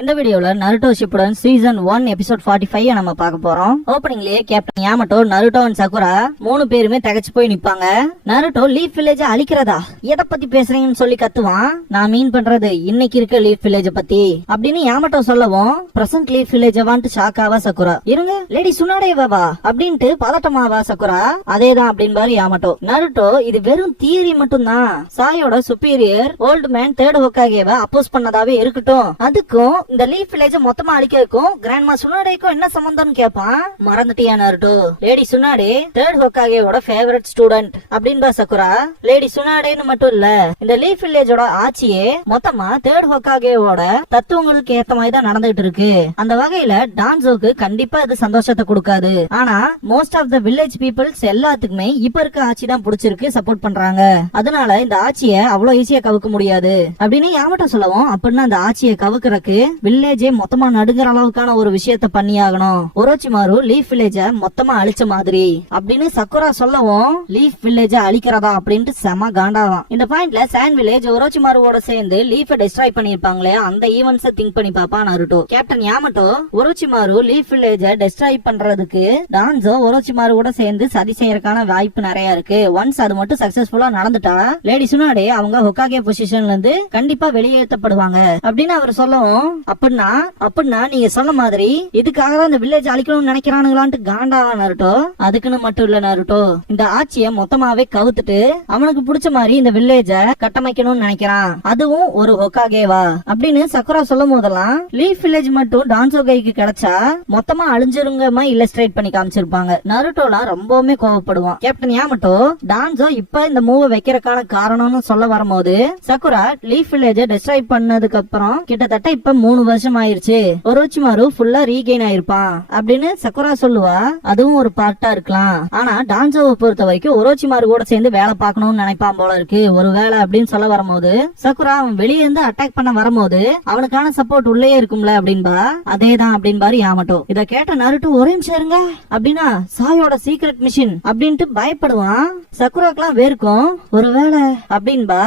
இந்த வீடியோல Naruto Shippuden season 1 episode 45 நம்ம பார்க்க போறோம். ஓப்பனிங்லயே captain Yamato, Naruto and Sakura 3 பேருமே தகச்சு போய் நிப்பாங்க. நருட்டோ லீஃப் வில்லேஜ் அழிக்கிறதா, எதை பத்தி பேசுறீங்கன்னு சொல்லி கத்துவான். நான் மீன் பண்றது இன்னைக்கு இருக்க லீஃப் வில்லேஜ் பத்தி அப்படின்னு யாமட்டோ சொல்லவும், பிரசன்ட் லீஃப் வில்லேஜ் வான்ட்டு ஷாக்காவா சகுரா. இருங்க, லேடி சுனாடேவா அப்படின்ட்டு பதட்டமாவா சகுரா. அதேதான் அப்படின்னு பாரு யாமட்டோ. நருட்டோ இது வெறும் தியரி மட்டும் தான், சாயோட சுப்பீரியர் ஓல்டு மேன் தேர்ட் ஹோக்காகேவை அப்போஸ் பண்ணதாவே இருக்கட்டும், அதுக்கும் இந்த லீஃப் வில்லேஜ் மொத்தமா அழிக்கிறதுக்கும் கிராண்ட்மா சுனாடேக்கும் என்ன சம்பந்தம்னு கேட்பான். மறந்துட்டியா நருட்டோ, லேடி சுனாடே தேர்ட் ஹோக்காகேவோட ஃபேவரட் ஸ்டூடெண்ட் அப்படின்னு சகுரா. லேடி சுனாடேன்னு மட்டும் இல்ல, இந்த லீஃப் வில்லேஜோட ஆட்சியே மொத்தமா தேர்ட் ஹோக்காகேவோட தத்துவங்களுக்கு ஏத்த மாதிரி தான் நடந்துட்டு இருக்கு. அந்த வகையில டான்சோக்கு கண்டிப்பா இது சந்தோஷத்தை கொடுக்காது. ஆனா most of the village peoples எல்லாத்துக்குமே இப்ப இருக்க ஆட்சி தான் பிடிச்சிருக்கு, சப்போர்ட் பண்றாங்க. அதனால இந்த ஆட்சியை அவ்வளவு ஈஸியா கவுக்க முடியாது அப்படின்னு யாமட்ட சொல்லவும், அப்படின்னா அந்த ஆட்சியை கவுக்கிறதுக்கு வில்லேஜே மொத்தமா நடுங்கிற அளவுக்கான ஒரு விஷயத்த பண்ணி ஆகணும். ஒரோச்சிமாரு லீஃப் வில்லேஜ மொத்தமா அழிச்ச மாதிரி அப்படின்னு சக்குரா சொல்லவும், லீஃப் வில்லேஜ அழிக்கிறதா அப்படின்ட்டு செம காண்டாவான். இந்த பாயிண்ட்ல சாண்ட் வில்லேஜ் ஒரோச்சிமாருவோட சேர்ந்து லீஃப் டெஸ்ட்ராய் பண்ணிருப்பாங்களே, அந்த ஈவென்ட்ஸ் திங்க் பண்ணி பாப்பான் Naruto. Captain Yamato Orochimaru leaf village destroy பண்றதுக்கு டான்சோ ஒரோச்சிமாருவோட சேர்ந்து சதி செய்யறதுக்கான வாய்ப்பு நிறைய இருக்கு. ஒன்ஸ் அது மட்டும் சக்சஸ்ஃபுல்லா நடந்துட்டா லேடி சுனாடே அவங்க ஹொக்காகே பொசிஷன்ல இருந்து கண்டிப்பா வெளியேற்றப்படுவாங்க அப்படின்னு அவர் சொல்லவும், அப்படின்னா நீங்க சொன்ன மாதிரி இதுக்காக தான் இந்த வில்லேஜ் அழிக்கணும்னு நினைக்கிறானுங்களான்ட்டு காண்டாவா நருட்டோ. அதுக்குன்னு மட்டும் இல்ல நருட்டோ, இந்த ஆட்சியை மொத்தமாவே கவுத்துட்டு அவனுக்கு பிடிச்ச மாதிரி இந்த வில்லேஜ கட்டமைக்கணும்னு நினைக்கிறான், அதுவும் ஒரு ஹொக்காகேவா அப்படின்னு சக்குரா சொல்லும் போதெல்லாம் லீஃப் வில்லேஜ் மட்டும் டான்சோ கைக்கு கிடைச்சா மொத்தமா அழிஞ்சிருங்கமா இல்லஸ்ட்ரேட் பண்ணி காமிச்சிருப்பாங்க. நருட்டோலாம் ரொம்பவுமே கோவப்படுவான். கேப்டன் யாமட்டோ டான்சோ இப்ப இந்த மூவ வைக்கிறதுக்கான காரணம்னு சொல்ல வரும்போது, சக்குரா லீஃப் வில்லேஜ டெஸ்ட்ராய் பண்ணதுக்கு அப்புறம் கிட்டத்தட்ட இப்ப 3 வருஷம் ஆயிருச்சு, ஒரோச்சிமாரு ஃபுல்லா ரீகெயின் ஆயிருப்பான் அப்படின்னு சக்குரா சொல்லுவா. அதுவும் ஒரு பார்ட்டா இருக்கலாம். ஆனா டான்சோவை பொறுத்த வரைக்கும் ஒரோச்சிமாரு கூட சேர்ந்து வேலை பார்க்கணும்னு நினைப்பான் போல இருக்கு ஒரு வேலை அப்படின்னு சொல்ல வரும்போது, சக்குரா அவன் வெளியே இருந்து அட்டாக் பண்ண வரும்போது அவனுக்கான சப்போர்ட் உள்ளே இருக்கும்ல அப்படின்பா. அதேதான் அப்படின்பாரு யாமட்டோ. இத கேட்ட நருட்டோ ஒரே நிமிஷம் இருங்க அப்படின்னா சாயோட சீக்ரெட் மிஷின் அப்படின்ட்டு பயப்படுவான். சக்குராக்கெல்லாம் வேர்க்கும், ஒருவேளை அப்படின்பா.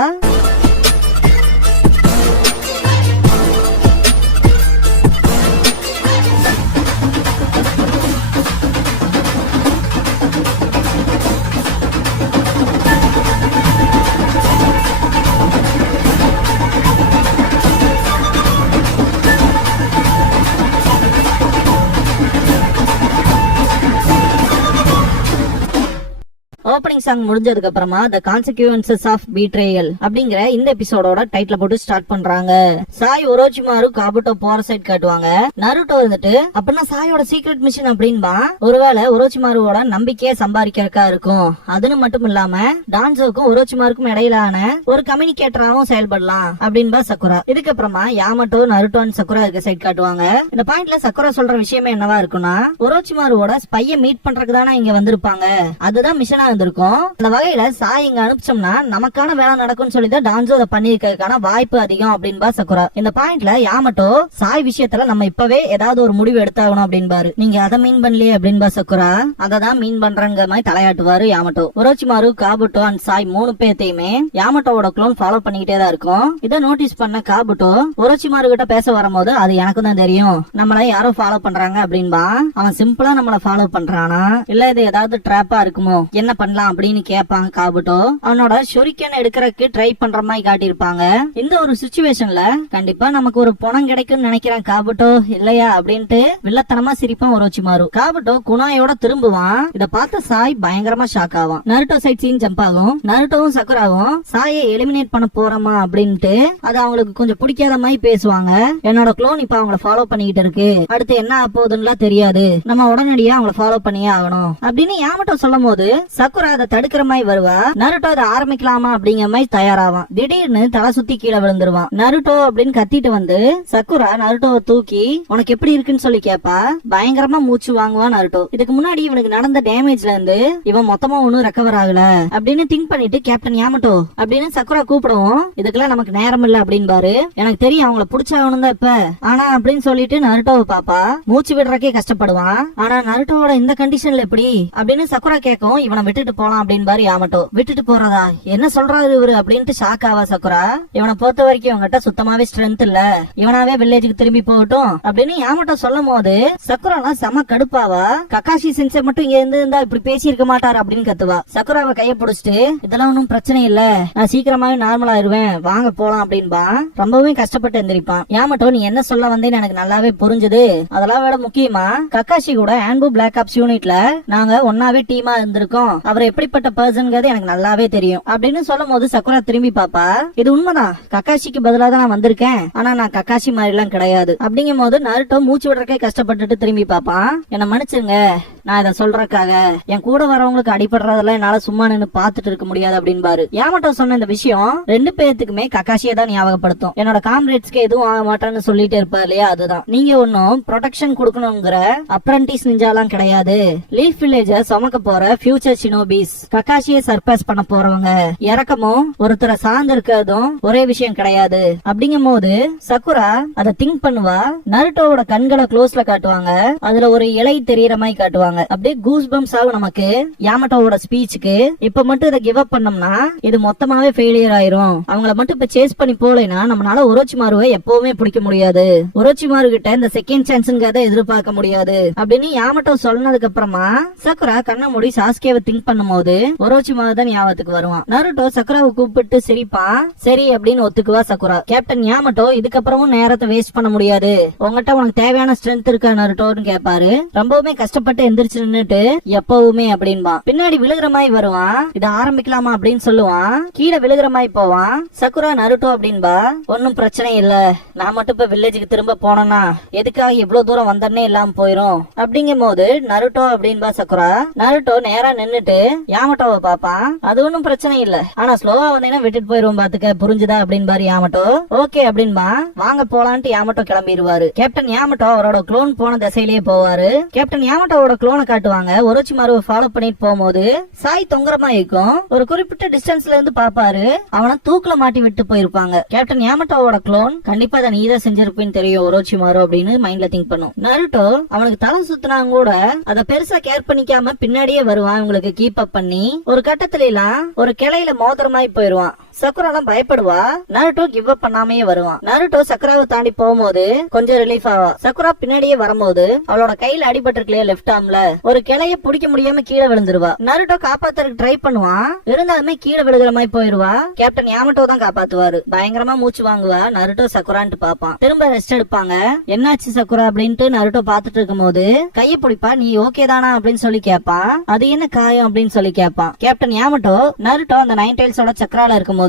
ஓப்பனிங் சாங் முடிஞ்சதுக்கு அப்புறமா The Consequences of Betrayal அப்படிங்கிற இந்த எபிசோடோட டைட்டில் போட்டு ஸ்டார்ட் பண்றாங்க. சாய் ஒரோச்சிமாரு காபுட்டோ போற சைட் காட்டுவாங்க. நருட்டோ வந்துட்டு அப்படின்னா சாயோட சீக்ரெட் மிஷன் அப்படின்பா. ஒருவேளை ஒரோச்சிமாருவோட நம்பிக்கையை சம்பாதிக்கிறக்கா இருக்கும். அதுன்னு மட்டும் இல்லாம டான்சோக்கும் ஒரோச்சிமாருக்கும் இடையிலான ஒரு கம்யூனிகேட்டராவும் செயல்படலாம் அப்படின்பா சக்குரா. இதுக்கப்புறமா யாமட்டோ, நருட்டோ அண்ட் சக்குரா இருக்க சைட் காட்டுவாங்க. இந்த பாயிண்ட்ல சக்குரா சொல்ற விஷயமே என்னவா இருக்குன்னா, ஒரோச்சிமாருவோட ஸ்பைய மீட் பண்றதுக்கு தானே இங்க வந்திருப்பாங்க, அதுதான் மிஷனா இருக்கும். அந்த வகையில சாய் இங்க அனுப்பிச்சோம்னா நமக்கான வேலை நடக்கும்னு சொல்லிதான் டான்சோ அதை பண்ணிருக்கிறதுக்கான வாய்ப்பு அதிகம் அப்படின்பா சக்குரா. இந்த பாயிண்ட்ல யாமட்டோ சாய் விஷயத்துல நம்ம இப்பவே ஏதாவது ஒரு முடிவு எடுத்தாகணும் அப்படின்பாரு. நீங்க அதை மீன் பண்ணலையே அப்படின்பா சக்குரா. அததான் மீன் பண்றங்க மாதிரி தலையாட்டுவாரு Yamato. Orochimaru, Kabuto and Sai 3 பேர்த்தையுமே யாமட்டோவோட க்ளோன் ஃபாலோ பண்ணிக்கிட்டே தான் இருக்கும். இதை நோட்டீஸ் பண்ண காபுட்டோ ஒரோச்சிமாரு கிட்ட பேச வரும்போது, அது எனக்கு தான் தெரியும், நம்மள யாரோ ஃபாலோ பண்றாங்க அப்படின்பா. அவன் சிம்பிளா நம்மள ஃபாலோ பண்றானா இல்ல இது ஏதாவது ட்ராப்பா இருக்குமோ, என்ன பண்ணலாம் அப்படின்னு கேட்பாங்க காபுட்டோ. அவனோட ஷுரிக்கன் எடுக்கிறதுக்கு ட்ரை பண்ற மாதிரி காட்டியிருப்பாங்க. இந்த ஒரு சிச்சுவேஷன்ல கண்டிப்பா நமக்கு ஒரு பணம் கிடைக்கும் நினைக்கிறான் காபுட்டோ, இல்லையா அப்படின்ட்டு வில்லத்தனமா சிரிப்பான் ஒரோச்சிமாரு. காபுட்டோ குணாயோட திரும்புவான். இத பார்த்த சாய் பயங்கரமா ஷாக் ஆவான். நருட்டோ சைட் சீன் ஜம்ப் ஆகும். நருட்டோவும் சக்குராவும் சாயை எலிமினேட் பண்ண போறோமா அப்படின்ட்டு அது அவங்களுக்கு கொஞ்சம் பிடிக்காத மாதிரி பேசுவாங்க. என்னோட க்ளோன் இப்ப அவங்கள ஃபாலோ பண்ணிக்கிட்டு இருக்கு, அடுத்து என்ன ஆப்போதுன்னு தெரியாது, நம்ம உடனடியா அவங்கள ஃபாலோ பண்ணியே ஆகணும் அப்படின்னு யாமட்டோ சொல்லும் போது சக்குரா அதை தடுக்கிற மாதிரி வருவா. நருட்டோ அதை ஆரம்பிக்கலாமா அப்படிங்கிற மாதிரி தயாராவான். திடீர்னு தலை சுத்தி கீழே விழுந்துருவான். நருட்டோ அப்படின்னு கத்திட்டு வந்து சக்குரா நருட்டோவை தூக்கி உனக்கு எப்படி இருக்குன்னு சொல்லி கேப்பா. பயங்கரமா மூச்சு வாங்குவான் நருட்டோ. இதுக்கு முன்னாடி இவனுக்கு நடந்த டேமேஜ்ல இருந்து இவன் மொத்தமா ஒன்னும் ரெக்கவர் ஆகல அப்படின்னு திங்க் பண்ணிட்டு கேப்டன் யாமட்டோ அப்படின்னு சக்குரா கூப்பிடுவோம். இதுக்கெல்லாம் நமக்கு நேரம் இல்ல அப்படின்னு பாரு. எனக்கு தெரியும் அவங்கள புடிச்சாகணும் தான் இப்ப, ஆனா அப்படின்னு சொல்லிட்டு நருட்டோவை பாப்பா. மூச்சு விடுறக்கே கஷ்டப்படுவான். ஆனா நருட்டோவோட இந்த கண்டிஷன்ல எப்படி அப்படின்னு சக்குரா கேட்கும். இவனை விட்டுட்டு விட்டுட்டு போலாம் அப்படின்னு பாரு யாமட்டோ. விட்டுட்டு போறதா, என்ன சொல்றாரு இவரு அப்படின்ட்டு ஷாக் ஆவா சக்குரா. இவனை பொறுத்த வரைக்கும் இவங்கிட்ட சுத்தமாவே ஸ்ட்ரென்த் இல்ல, இவனாவே வில்லேஜுக்கு திரும்பி போகட்டும் அப்படின்னு யாமட்டோ சொல்லும் போது சக்குராலாம் செம கடுப்பாவா. கக்காஷி சென்சை மட்டும் இங்க இருந்தா இப்படி பேசி இருக்க மாட்டாரு அப்படின்னு கத்துவா. சக்குராவை கைய பிடிச்சிட்டு இதெல்லாம் ஒன்னும் பிரச்சனை இல்ல, நான் சீக்கிரமாவே நார்மல் ஆயிருவேன், வாங்க போலாம் அப்படின்பா. ரொம்பவே கஷ்டப்பட்டு எந்திரிப்பான். யாமட்டோ நீ என்ன சொல்ல வந்தேன்னு எனக்கு நல்லாவே புரிஞ்சுது, அதெல்லாம் விட முக்கியமா கக்காஷி கூட ஆன்பு பிளாக் ஆப்ஸ் யூனிட்ல நாங்க ஒன்னாவே டீமா இருந்திருக்கோம், அவர் எப்படிப்பட்ட பர்சன்ங்கிறது எனக்கு நல்லாவே தெரியும் அப்படின்னு சொல்லும் போது சக்குரா திரும்பி பாப்பா. இது உண்மைதான், கக்காஷிக்கு பதிலா தான் நான் வந்திருக்கேன், ஆனா நான் கக்காஷி மாதிரி எல்லாம் கிடையாது அப்படிங்கும் போது நருட்டோ மூச்சு விடுறக்கே கஷ்டப்பட்டுட்டு திரும்பி பாப்பான். என்ன மன்னிச்சுங்க, நான் இதை சொல்றதுக்காக என் கூட வரவங்களுக்கு அடிபடுறதெல்லாம் என்னால சும்மா நின்னு பாத்துட்டு இருக்க முடியாது அப்படின்பாரு. யாமட்டோ சொன்ன இந்த விஷயம் ரெண்டு பேத்துக்குமே கக்காஷியை தான் ஞாபகப்படுத்தும். என்னோட காம்ரேட்ஸ்க்கு எதுவும் ஆக மாட்டான்னு சொல்லிட்டு இருப்பா இல்லையா, அதுதான். நீங்க ஒன்னும் ப்ரொடெக்ஷன் கொடுக்கணுங்கிற அப்ரண்டிஸ் நிஞ்சாலாம் கிடையாது, லீஃப் வில்லேஜ சுமக்க போற ஃபியூச்சர் ஷினோபிஸ், கக்காஷியை சர்பாஸ் பண்ண போறவங்க. இறக்கமும் ஒருத்தரை சார்ந்து இருக்கிறதும் ஒரே விஷயம் கிடையாது அப்படிங்கும் போது சக்குரா அதை திங்க் பண்ணுவா. நருட்டோவோட கண்களை க்ளோஸ்ல காட்டுவாங்க, அதுல ஒரு இலை தெரியற மாதிரி காட்டுவாங்க. அப்படியே கூஸ் பம்ப்ஸ் ஆகும் நமக்கு யாமட்டோவோட ஸ்பீச்சுக்கு. இப்ப மட்டும் இதை கிவ் அப் பண்ணோம்னா இது மொத்தமாவே ஃபெயிலியர் ஆயிரும். அவங்கள மட்டும் இப்ப சேஸ் பண்ணி போலேனா நம்மளால ஒரோச்சிமாருவை எப்பவுமே பிடிக்க முடியாது, ஒரோச்சிமாரு கிட்ட இந்த செகண்ட் சான்ஸ்ங்கிறத எதிர்பார்க்க முடியாது அப்படின்னு யாமட்டோ சொன்னதுக்கு அப்புறமா சக்குரா கண்ணை மூடி சாஸ்கேவை திங்க் பண்ணும்போது ஒரோச்சிமாரு தான் ஞாபகத்துக்கு வருவான். நருட்டோ சக்குராவை கூப்பிட்டு சிரிப்பான். சரி அப்படின்னு ஒத்துக்குவா சக்குரா. கேப்டன் யாமட்டோ இதுக்கப்புறமும் நேரத்தை வேஸ்ட் பண்ண முடியாது, உங்ககிட்ட உனக்கு தேவையான ஸ்ட்ரென்த் இருக்கா நருட்டோன்னு கேட்பாரு. ரொம்பவுமே கஷ்டப்பட்டு எந்திரிச்சு நின்னுட்டு எப்பவுமே அப்படின்பா. பின்னாடி விழுகிற மாதிரி வருவான். இதை ஆரம்பிக்கலாமா அப்படின்னு சொல்லுவான். கீழே விழுகிற மாதிரி போவான். சக்குரா நருட்டோ அப்படின்பா. ஒன்னும் பிரச்சனை இல்ல, நான் மட்டும் இப்ப வில்லேஜுக்கு திரும்ப போனேன்னா எதுக்காக இவ்வளவு தூரம் வந்தனே இல்லாம போயிரும் அப்படிங்கும் போது நருட்டோ அப்படின்பா சக்குரா. நருட்டோ நேரா நின்னுட்டு யாமட்டோவை பாப்பான். அது ஒன்னும் பிரச்சனை இல்ல, ஆனா ஸ்லோவா வந்தீங்கன்னா விட்டுட்டு போயிருவோம் பாத்துக்க, புரிஞ்சுதா அப்படின்பாரு யாமட்டோ. ஓகே அப்படின்பா. வாங்க போலான்ட்டு யாமட்டோ கிளம்பிடுவாரு. கேப்டன் யாமட்டோ அவரோட க்ளோன் போன திசையிலேயே போவாரு. கேப்டன் யாமட்டோவோட க்ளோனை காட்டுவாங்க. ஒரோச்சிமாருவை ஃபாலோ பண்ணிட்டு போகும்போது சாய் தொங்குறமா இருக்கும். ஒரு குறிப்பிட்ட டிஸ்டன்ஸ்ல இருந்து பாப்பாரு, அவனை தூக்குல மாட்டி விட்டு போயிருப்பாங்க. கேப்டன் யாமட்டோவோட க்ளோன் கண்டிப்பா அதை நீதான் செஞ்சிருப்பேன்னு தெரியும் ஒரோச்சிமாரு அப்படின்னு மைண்ட்ல திங்க் பண்ணும். நருட்டோ அவனுக்கு தலை சுத்தினாங்க கூட அதை பெருசா கேர் பண்ணிக்காம பின்னாடியே வருவான் இவங்களுக்கு கீப் அப் பண்ணி. ஒரு கட்டத்துல எல்லாம் ஒரு கிளையில மோதிரமாய் போயிருவான். சக்குராலாம் பயப்படுவா. நருட்டோ கிவ் அப் பண்ணாமே வருவான். நருட்டோ சக்குராவை தாண்டி போகும்போது கொஞ்சம் ரிலீஃப் ஆவா. சக்குரா பின்னாடியே வரும்போது அவளோட கையில அடிபட்டு இருக்கலையா லெப்ட் ஆர்ம்ல, ஒரு கிளைய பிடிக்க முடியாம கீழே விழுந்துருவா. நருட்டோ காப்பாத்துறதுக்கு ட்ரை பண்ணுவான், இருந்தாலுமே கீழே விழுகிற மாதிரி போயிருவா. கேப்டன் யாமட்டோ தான் காப்பாத்துவாரு. பயங்கரமா மூச்சு வாங்குவா. நருட்டோ சக்குரான்ட்டு பாப்பான். திரும்ப ரெஸ்ட் எடுப்பாங்க. என்னாச்சு சக்குரா அப்படின்ட்டு நருட்டோ பாத்துட்டு இருக்கும் போது கைய பிடிப்பா. நீ ஓகே தானா அப்படின்னு சொல்லி கேட்பான். அது என்ன காயம் அப்படின்னு சொல்லி கேட்பான். கேப்டன் யாமட்டோ நருட்டோ அந்த நைன் டைல்ஸோட சக்கரால இருக்கும்போது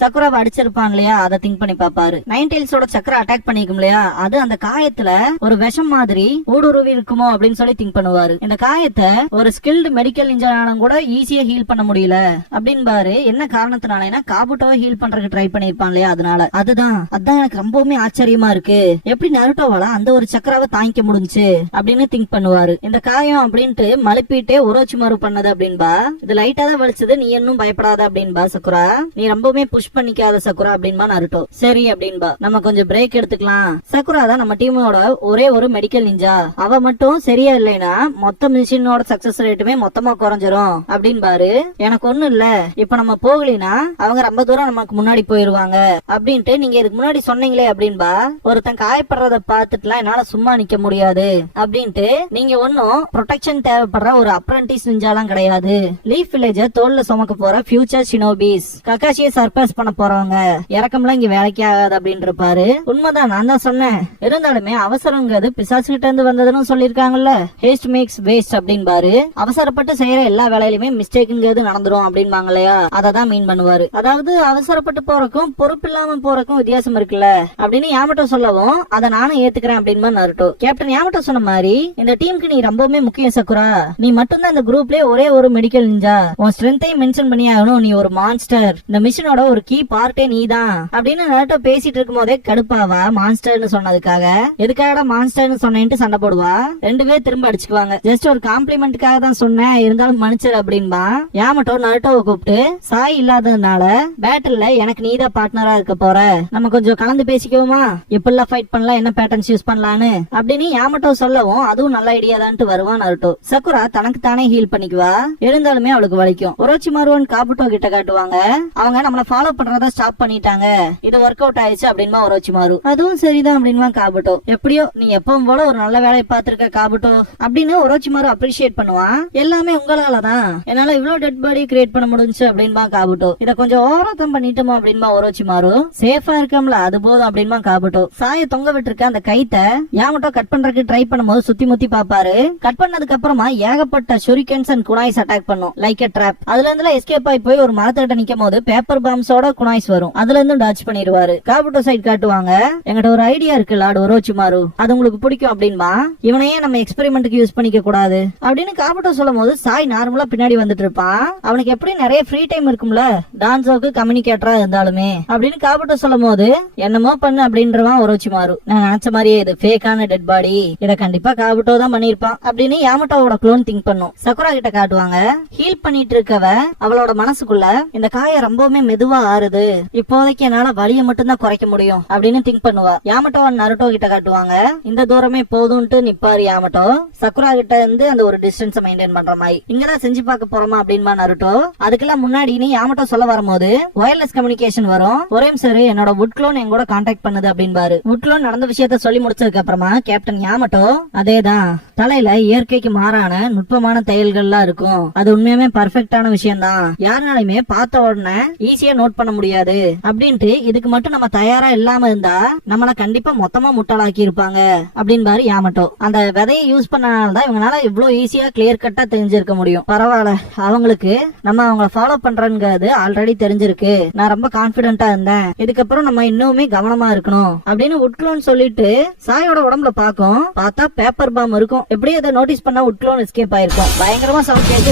சக்குராவை அடிச்சிருப்பான் இல்லையா, அதை திங்க் பண்ணி பாப்பாரு. நைன் டைல்ஸோட சக்கரா அட்டாக் பண்ணிருக்கும் இல்லையா, அது அந்த காயத்துல ஒரு விஷம் மாதிரி ஊடுருவி இருக்குமோ அப்படின்னு சொல்லி திங்க் பண்ணுவாரு. இந்த காயத்தை ஒரு ஸ்கில்டு மெடிக்கல் இன்ஜினியராலும் கூட ஈஸியா ஹீல் பண்ண முடியல அப்படின்பாரு. என்ன காரணத்தினாலனா காபுட்டோவை ஹீல் பண்றதுக்கு ட்ரை பண்ணிருப்பான் இல்லையா, அதனால. அதான் எனக்கு ரொம்பவுமே ஆச்சரியமா இருக்கு, எப்படி நருட்டோவால அந்த ஒரு சக்கராவை தாங்கிக்க முடிஞ்சு அப்படின்னு திங்க் பண்ணுவாரு. இந்த காயம் அப்படின்ட்டு மழுப்பிட்டே ஒரோச்சிமாரு பண்ணது அப்படின்பா. இது லைட்டா தான் வலிச்சது, நீ இன்னும் பயப்படாத அப்படின்பா சக்குரா. நீ ரொம்பவுமே புஷ் பண்ணிக்காத சக்குரா அப்படின்பா நருட்டோ. சரி அப்படின்பா. நம்ம கொஞ்சம் பிரேக் எடுத்துக்கலாம். சக்குரா தான் நம்ம டீமோட ஒரே ஒரு மெடிக்கல் நிஞ்சா, அவ மட்டும் சரியா இல்லைன்னா மொத்த மிஷினோட சக்சஸ் ரேட்டுமே மொத்தமா குறைஞ்சிரும் அப்படின்பாரு. எனக்கு ஒண்ணும் இல்ல, இப்ப நம்ம போகலினா அவங்க ரொம்ப தூரம் நமக்கு முன்னாடி போயிருவாங்க அப்படின்ட்டு நீங்க இதுக்கு முன்னாடி சொன்னீங்களே அப்படின்பா. ஒருத்தன் காயப்படுறத பாத்துட்டுலாம் என்னால சும்மா நிக்க முடியாது அப்படின்ட்டு, நீங்க ஒன்னும் ப்ரொடெக்ஷன் தேவைப்படுற ஒரு அப்ரண்டிஸ் நிஞ்சாலாம் கிடையாது, லீஃப் வில்லேஜ தோல்ல சுமக்க போற ஃபியூச்சர் ஷினோபிஸ், கக்காஷியை சர்பாஸ் பண்ண போறவங்க, இறக்கம்லாம் இங்க வேலைக்கு ஆகாது அப்படின்னு இருப்பாரு. உண்மைதான், நான் தான் சொன்னேன், இருந்தாலுமே அவசரங்கிறது பிசாசு கிட்ட இருந்து வந்ததுன்னு சொல்லிருக்காங்கல்ல, ஹேஸ்ட் மேக்ஸ் வேஸ்ட் அப்படின்பாரு. அவசரப்பட்டு செய்யற எல்லா வேலையிலுமே மிஸ்டேக்ங்கிறது நடந்துரும் அப்படின்பாங்க இல்லையா, அததான் மீன் பண்ணுவாரு. அதாவது அவசரப்பட்டு போறக்கும் பொறுப்பு இல்லாம போறக்கும் வித்தியாசம் இருக்குல்ல அப்படின்னு யாமட்டோ சொல்லவும் அதை நானும் ஏத்துக்கிறேன் அப்படின்னு நருட்டோ. கேப்டன் யாமட்டோ சொன்ன மாதிரி இந்த டீமுக்கு நீ ரொம்பவுமே முக்கியம் சக்குரா, நீ மட்டும்தான் இந்த குரூப்லயே ஒரே ஒரு மெடிக்கல் நிஞ்சா, உன் ஸ்ட்ரென்த்தையும் மென்ஷன் பண்ணி ஆகணும், நீ ஒரு மான்ஸ்டர், இந்த மிஷனோட ஒரு கீ பார்ட்டே நீதான் அப்படின்னு நருட்டோ பேசிட்டு இருக்கும் போதே கடுப்பாவா. மான்ஸ்டர்னு சொன்னதுக்காக எதுக்காக மான்ஸ்டர்னு சொன்னேன்ட்டு சண்டை போடுவா. ரெண்டு பேர் திரும்ப அடிச்சுக்குவாங்க. ஜஸ்ட் ஒரு காம்ப்ளிமெண்ட்டுக்காக தான் சொன்னேன், இருந்தாலும் மன்னிச்சிரு அப்படின்பா. யாமட்டோ நருட்டோவை கூப்பிட்டு சாய் இல்லாததுனால பேட்டில்ல எனக்கு நீதான் பார்ட்னரா இருக்க போற, நம்ம கொஞ்சம் கலந்து பேசிக்குவோமா, எப்பெல்லாம் ஃபைட் பண்ணலாம், என்ன பேட்டர்ன்ஸ் யூஸ் பண்ணலான்னு அப்படின்னு யாமட்டோ சொல்லவும் அதுவும் நல்ல ஐடியா தான் வருவான் நருட்டோ. சக்குரா தனக்கு தானே ஹீல் பண்ணிக்குவா. இருந்தாலுமே அவளுக்கு வலிக்கும். ஒரோச்சிமாருவன் காபுட்டோ கிட்ட காட்டுவாங்க. அவங்க நம்மள ஃபாலோ பண்றத ஸ்டாப் பண்ணிட்டாங்க, இது ஒர்க் அவுட் ஆயிடுச்சு அப்படின்மா ஒரோச்சிமாரு. அதுவும் சரிதான் அப்படின்மா காபுட்டோ. எப்படியோ நீ எப்பவும் போல ஒரு நல்ல வேலையை பார்த்திருக்க காபுட்டோ அப்படின்னு ஒரோச்சிமாரு அப்ரிஷியேட் பண்ணுவான். எல்லாமே உங்களாலதான் என்னால இவ்வளவு டெட் பாடி கிரியேட் பண்ண முடிஞ்சு அப்படின்பா காபுட்டோ. இத கொஞ்சம் ஓவராத்தம் பண்ணிட்டோமோ அப்படின்பா ஒரோச்சிமாரு. சேஃபா இருக்கம்ல அது போதும் அப்படின்பா காபுட்டோ. சாய தொங்க விட்டுருக்க அந்த கைத்தை யாமட்டோ கட் பண்றதுக்கு ட்ரை பண்ணும்போது சுத்தி முத்தி பாப்பாரு. கட் பண்ணதுக்கு அப்புறமா ஏகப்பட்ட ஷூரிகன்ஸ் அண்ட் குனாய்ஸ் அட்டாக் பண்ணும் லைக் எ ட்ராப். அதுல இருந்து எஸ்கேப் ஆகி போய் ஒரு மரத்துக்கிட்ட நிக்கும் போது பேப்பர் பாம்ஸோட குனாய்ஸ் வரும். அதுல இருந்து டாச் பண்ணிடுவாரு. காபுட்டோ சைட் காட்டுவாங்க. எங்கிட்ட ஒரு ஐடியா இருக்கு லார்ட் ஒரோச்சிமாரு, அது உங்களுக்கு பிடிக்கும் அப்படின்பா. இவனையே நம்ம எக்ஸ்பெரிமெண்ட்டுக்கு யூஸ் பண்ணிக்க கூடாது அப்படின்னு காபுட்டோ சொல்லும் போது சாய் நார்மலா பின்னாடி வந்துட்டு இருப்பான். அவனுக்கு எப்படி நிறைய ஃப்ரீ டைம் இருக்கும்ல டான்ஸோக்கு கம்யூனிகேட்டரா இருந்தாலுமே அப்படின்னு காபுட்டோ சொல்லும் போது என்னமோ பண்ணு அப்படின்றவான் ஒரோச்சிமாரு. நான் நினைச்ச மாதிரியே இது ஃபேக்கான டெட் பாடி, இத கண்டிப்பா காபுட்டோ தான் பண்ணிருப்பான் அப்படின்னு யாமட்டோவோட க்ளோன் திங்க் பண்ணும். சக்குரா கிட்ட காட்டுவாங்க. ஹீல் பண்ணிட்டு இருக்கவ அவளோட மனசுக்குள்ள இந்த காய ரொம்பவுமே மெதுவா ஆறுது, இப்போதைக்கு என்னால வலியை மட்டும்தான் குறைக்க முடியும் அப்படின்னு திங்க் பண்ணுவா. யாமட்டோ நருட்டோ கிட்ட காட்டுவாங்க. இந்த தூரமே போதும்ட்டு நிப்பாரு யாமட்டோ. சக்குரா கிட்ட இருந்து அந்த ஒரு டிஸ்டன்ஸ் மெயின்டைன் பண்ற மாதிரி. இங்கதான் செஞ்சு பார்க்க போறோமா அப்படின்பா நருட்டோ. அதுக்கெல்லாம் முன்னாடி நீ யாமட்டோ சொல்ல வரும்போது வயர்லெஸ் கம்யூனிகேஷன் வரும். ஒரே சரி என்னோட வுட் க்ளோன் என் கூட கான்டாக்ட் பண்ணுது அப்படின்பாரு. வுட் க்ளோன் நடந்த விஷயத்த சொல்லி முடிச்சதுக்கு அப்புறமா கேப்டன் யாமட்டோ அதேதான் தலையில இயற்கைக்கு மாறான நுட்பமான தையல்கள்லாம் இருக்கும், அது உண்மையுமே பர்ஃபெக்டான விஷயம் தான், யாருனாலுமே பார்த்த உடனே ஈஸியா நோட் பண்ண முடியாது அப்படின்ட்டு இதுக்கு மட்டும் நம்ம தயாரா இல்லாம இருந்தா நம்மள கண்டிப்பா மொத்தமா முட்டாளாக்கி இருப்பாங்க அப்படின்பாரு யாமட்டோ. அந்த விதையை யூஸ் பண்ணனால்தான் இவங்களால இவ்வளவு ஈஸியா கிளியர் கட்டா தெரிஞ்சிருக்க முடியும். பரவாயில்ல, அவங்களுக்கு நம்ம அவங்கள ஃபாலோ பண்றோங்கிறது ஆல்ரெடி தெரிஞ்சிருக்கு, நான் ரொம்ப கான்பிடென்டா இருந்தேன், இதுக்கப்புறம் நம்ம இன்னுமே கவனமா இருக்கணும் அப்படின்னு உட்க்ளோன் சொல்லிட்டு சாயோட உடம்புல பாக்கும். பார்த்தா பேப்பர் பாம் இருக்கும். எப்படி அதை நோட்டீஸ் பண்ணா உட்க்ளோன் எஸ்கேப் ஆயிருக்கும். பயங்கரமா சவுண்ட் கேட்டு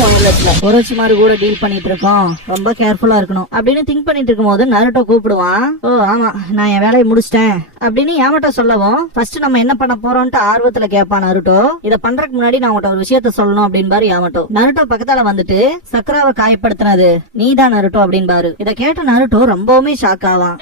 ஒரோச்சிமாரு கூட டீல் பண்ணிட்டு இருக்கோம், ரொம்ப கேர்ஃபுல்லா இருக்கணும் அப்படின்னு திங்க் பண்ணிட்டு இருக்கும் போது நருட்டோ கூப்பிடுவான். ஓ ஆமா, நான் என் வேலையை முடிச்சிட்டேன் அப்படின்னு யாமட்டோ சொல்லவும் ஃபர்ஸ்ட் நம்ம என்ன பண்ண போறோம்ட்டு ஆர்வத்துல கேட்பான் நருட்டோ. இத பண்றதுக்கு முன்னாடி நான் உங்கள்கிட்ட ஒரு விஷயத்த சொல்லணும் அப்படின்பாரு யாமட்டோ. நருட்டோ பக்கத்தால வந்துட்டு சக்கராவை காயப்படுத்தினது நீதான் நருட்டோ அப்படின்பாரு. இத கேட்ட நருட்டோ ரொம்பவுமே ஷாக் ஆவான்.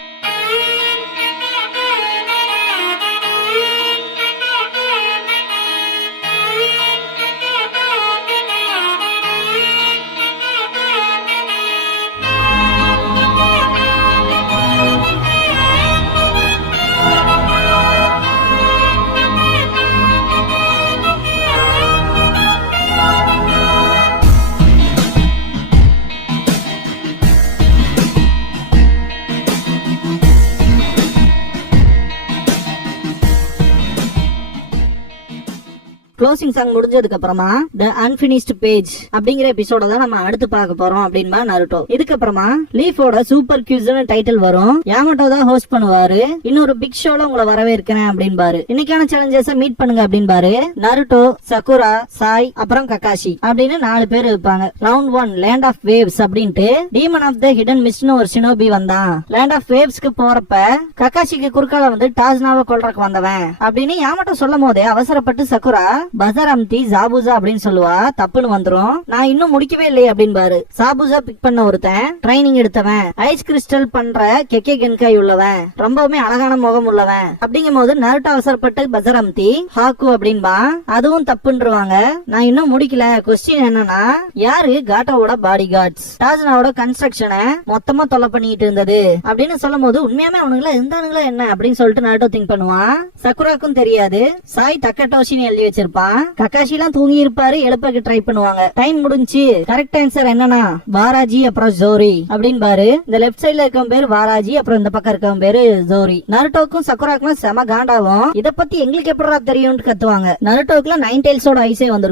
க்ளோசிங் சாங் முடிஞ்சதுக்கு அப்புறமா தி அன்பினிஷ்ட் பேஜ் அப்படிங்கிற எபிசோட தான் நம்ம அடுத்து பார்க்க போறோம் அப்படின்பா நருட்டோ. இதுக்கப்புறமா லீஃபோட சூப்பர் கியூஸ்னு டைட்டில் வரும். யாமட்டோ தான் ஹோஸ்ட் பண்ணுவாரு. இன்னொரு பிக் ஷோல உங்களை வரவேற்கிறேன் அப்படின்பாரு. இன்னைக்கான சேலஞ்சஸ் மீட் பண்ணுங்க அப்படின்பாரு. நருட்டோ, சக்குரா, சாய் அப்புறம் கக்காஷி அப்படின்னு 4 பேர் இருப்பாங்க. ரவுண்ட் 1 லேண்ட் ஆஃப் வேவ்ஸ் அப்படின்ட்டு டீமன் ஆஃப் த ஹிடன் மிஸ்ட்னு ஒரு ஷினோபி வந்தான். லேண்ட் ஆஃப் வேவ்ஸ்க்கு போறப்ப கக்காஷிக்கு குறுக்கால வந்து டாஸ்னாவை கொல்றதுக்கு வந்தவன் அப்படின்னு யாமட்டோ சொல்லும் போதே அவசரப்பட்டு சக்குரா பசரம்தி ஜாபுசா அப்படின்னு சொல்லுவா. தப்புன்னு வந்துரும். நான் இன்னும் முடிக்கவே இல்லையே அப்படின்பாரு. சாபுசா பிக் பண்ண ஒருத்தன் ட்ரைனிங் எடுத்தவன், ஐஸ் கிறிஸ்டல் பண்ற கெக்கே கென்காய் உள்ளவன், ரொம்பவுமே அழகான முகம் உள்ளவன் அப்படிங்கும் போது நருட்டோ அவசரப்பட்டு பசரம்தி ஹாக்கு அப்படின்பா. அதுவும் தப்புன்றுவாங்க. நான் இன்னும் முடிக்கல. கொஸ்டின் என்னன்னா யாரு காட்டோவோட பாடி கார்ட்ஸ் டாஜனாவோட கன்ஸ்ட்ரக்ஷனை மொத்தமா தொலை பண்ணிட்டு இருந்தது அப்படின்னு சொல்லும் போது உண்மையாமே அவனுங்களா இருந்தானுங்களா என்ன அப்படின்னு சொல்லிட்டு நருட்டோ திங்க் பண்ணுவான். சக்குராக்கும் தெரியாது. சாய் தக்கட்டோஷின்னு எழுதி வச்சிருப்பான். கக்காஷி எல்லாம் தூங்கி இருப்பாரு. எழுப்பக்கு ட்ரை பண்ணுவாங்க. டைம் முடிஞ்சு. கரெக்ட் ஆன்சர் என்னன்னா வாராஜி அப்புறம் ஜோரி அப்படின்னு பாரு. இந்த லெப்ட் சைட்ல இருக்கவன் பேரு வாராஜி, அப்புறம் இந்த பக்கம் இருக்கவன் பேரு ஜோரி. நருட்டோக்கும் சக்குராக்கும் செம காண்டாவும் இத பத்தி எங்களுக்கு எப்படா தெரியும்னு கத்துவாங்க. நருட்டோக்குலாம் 9 டைல்ஸோட ஐஸே வந்துருக்கும்.